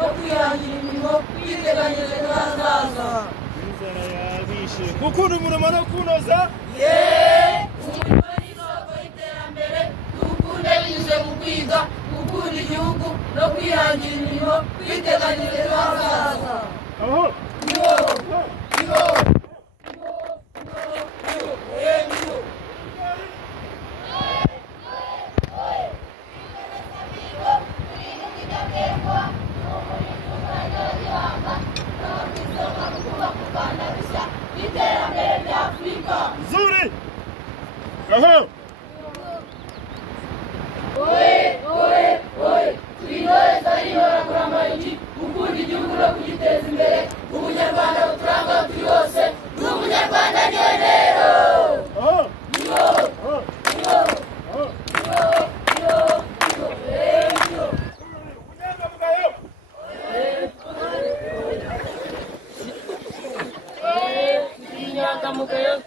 no kwihangira imirimo twiteganyiriza n'ahazaza. Inzara yabishe gukunda umurimo no kunoza umurimo ni isoko y'iterambere, tuwukunde binyuze mu kwiga, gukunda igihugu no kwihangira imirimo twiteganyiriza n'ahazaza. aho Zuri aho twinoza n'inyoramuramahigi, gukunda igihugu no kugiteza imbere, ubunyarwanda buturanga aho turi hose, ni umunyarwanda ngenero.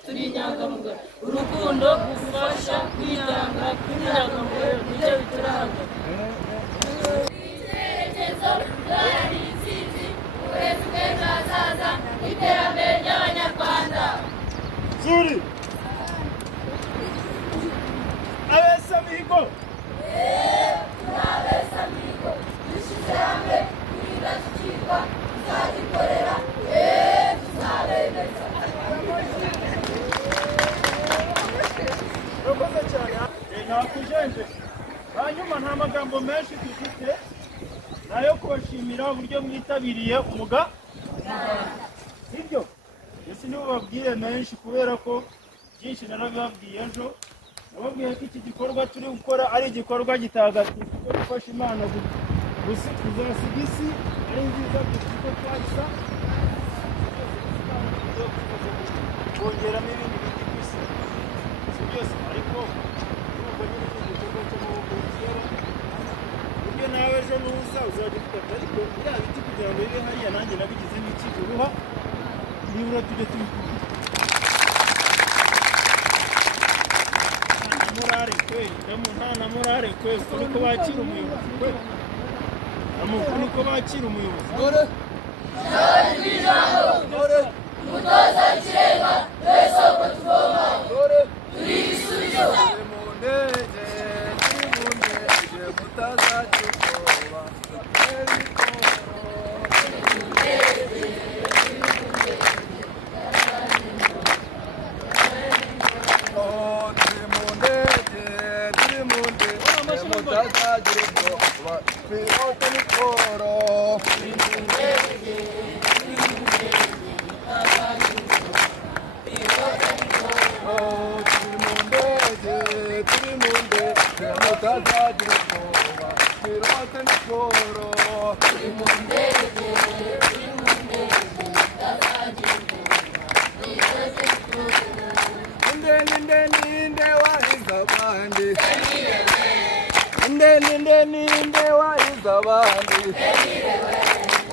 Turi inyangamugayo, urukundo, gufasha, kwitanga, kw'inyangamugayo nibyo bituranga. Icyerekezo duharanira intsinzi, uburezi bw'ejo hazaza, iterambere ry'abanyarwanda. Zuri abesamihigo Abesamihigo dushyize hamwe turi indashyikirwa, tuzagikorera tuzabemeza. urakoze cyane nakujenje. Hanyuma nta magambo menshi dufite, nayo kubashimira uburyo mwitabiriye umuganda. Sibyo ese nibo babwire menshi kubera ko byinshi narabibabwiye ejo. Nababwiye ko iki gikorwa turi gukora ari igikorwa gitagatifu cyo gufasha Imana kuzasiga isi ari nziza kuko twahisa kongeramo ibindi biti ku isi. Si byose ariko nubwo nyine ni igikorwa cy'amaboko kera uburyo nawe ejo nuza uzajya ufata, ariko biriya biti kugira ngo bibe hariya nanjye nabigizemo iki uruha nibura tujye tubikora. Morale kweli nta na morale kweli, uko niko bakira umuyobozi kweli, uko niko bakira umuyobozi. Umutoza w'ikirenga niwe soko tuvoma, turi ibisubizo. Ninde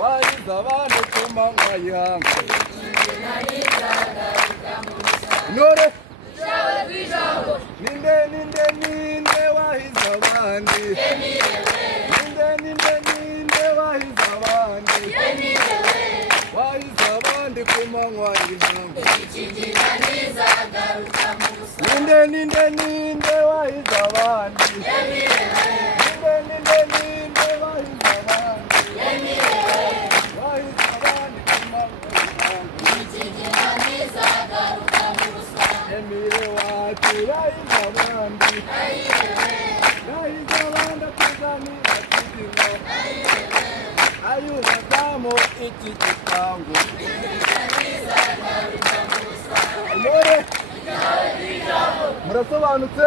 wahize abandi kumanywa y'ihanga. Nore ninde wahize abandi. Ninde wahize abandi. Wahize abandi kumanywa y'ihanga. Ninde wahize abandi. Emire wacu yahize abandi. Yahize abandi atuzanira kizima. Ayubakamo iki gipangu. Nore murasobanutse?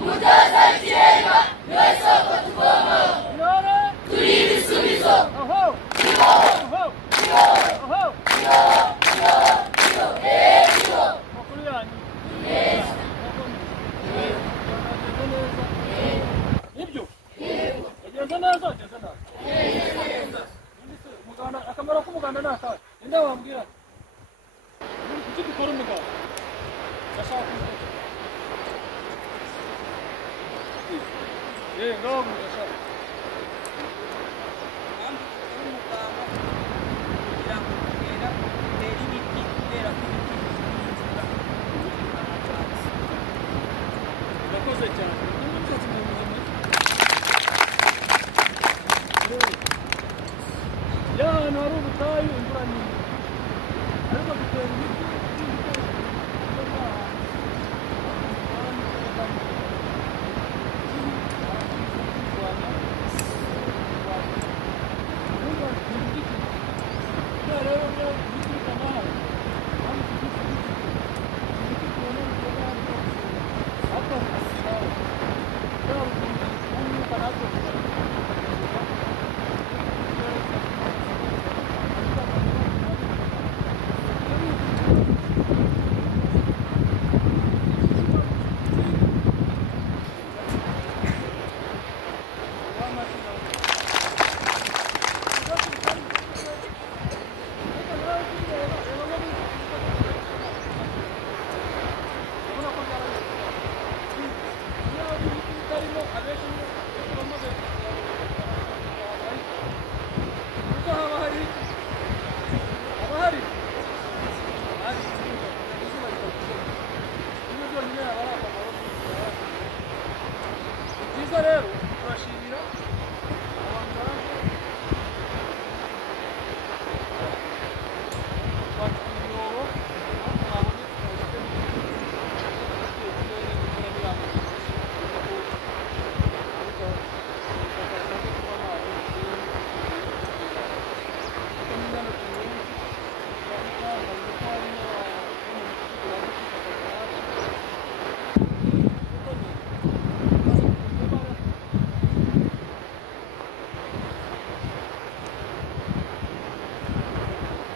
Umutoza w'ikirenga niwe soko tuvoma, turi ibisubizo. Ibyo ageze neza akamaro k'umuganda ni akahe? Ninde wambwira? kuki dukora umuganda ndashaka kuvuga ngaho mugashaka urakoze cyane n'umusatsi muremure iyo ahantu hari ubutayu imvura ni ariko dutera ibiti rero